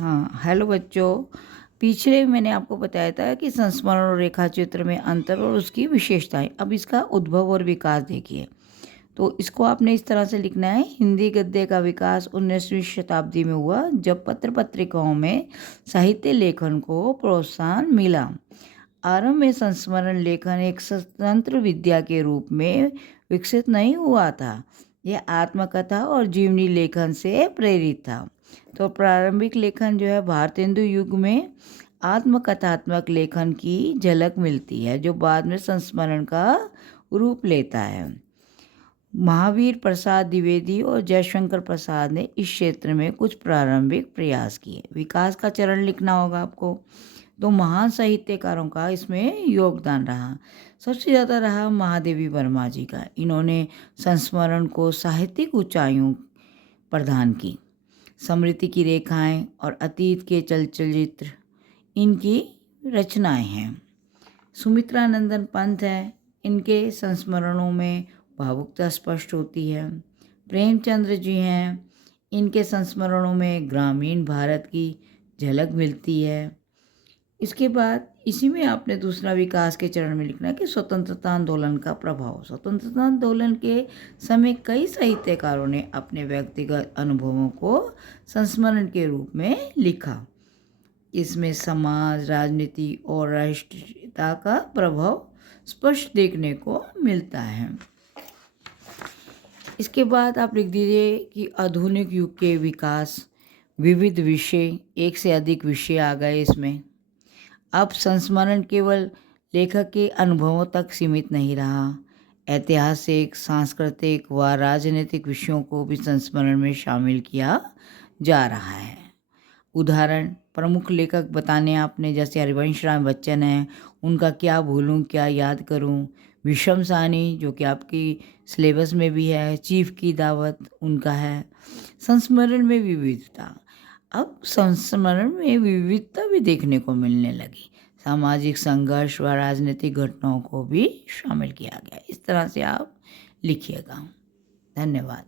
हाँ, हेलो बच्चों। पिछले मैंने आपको बताया था कि संस्मरण और रेखाचित्र में अंतर और उसकी विशेषताएं। अब इसका उद्भव और विकास देखिए। तो इसको आपने इस तरह से लिखना है। हिंदी गद्य का विकास 19वीं शताब्दी में हुआ, जब पत्र पत्रिकाओं में साहित्य लेखन को प्रोत्साहन मिला। आरंभ में संस्मरण लेखन एक स्वतंत्र विद्या के रूप में विकसित नहीं हुआ था। यह आत्मकथा और जीवनी लेखन से प्रेरित था। तो प्रारंभिक लेखन जो है भारतेंदु युग में आत्मकथात्मक लेखन की झलक मिलती है, जो बाद में संस्मरण का रूप लेता है। महावीर प्रसाद द्विवेदी और जयशंकर प्रसाद ने इस क्षेत्र में कुछ प्रारंभिक प्रयास किए। विकास का चरण लिखना होगा आपको। तो महान साहित्यकारों का इसमें योगदान रहा। सबसे ज़्यादा रहा महादेवी वर्मा जी का। इन्होंने संस्मरण को साहित्यिक ऊंचाइयों प्रदान की। स्मृति की रेखाएं और अतीत के चलचित्र इनकी रचनाएं हैं। सुमित्रा नंदन पंत है, इनके संस्मरणों में भावुकता स्पष्ट होती है। प्रेमचंद्र जी हैं, इनके संस्मरणों में ग्रामीण भारत की झलक मिलती है। इसके बाद इसी में आपने दूसरा विकास के चरण में लिखना है कि स्वतंत्रता आंदोलन का प्रभाव। स्वतंत्रता आंदोलन के समय कई साहित्यकारों ने अपने व्यक्तिगत अनुभवों को संस्मरण के रूप में लिखा। इसमें समाज, राजनीति और राष्ट्रीयता का प्रभाव स्पष्ट देखने को मिलता है। इसके बाद आप लिख दीजिए कि आधुनिक युग के विकास, विविध विषय, एक से अधिक विषय आ गए इसमें। अब संस्मरण केवल लेखक के अनुभवों तक सीमित नहीं रहा। ऐतिहासिक, सांस्कृतिक व राजनीतिक विषयों को भी संस्मरण में शामिल किया जा रहा है। उदाहरण प्रमुख लेखक बताने आपने, जैसे हरिवंश राय बच्चन हैं, उनका क्या भूलूं क्या याद करूं। विषम साहनी जो कि आपकी सिलेबस में भी है। चीफ की दावत उनका है। संस्मरण में विविधता। अब संस्मरण में विविधता भी देखने को मिलने लगी। सामाजिक संघर्ष व राजनीतिक घटनाओं को भी शामिल किया गया। इस तरह से आप लिखिएगा। धन्यवाद।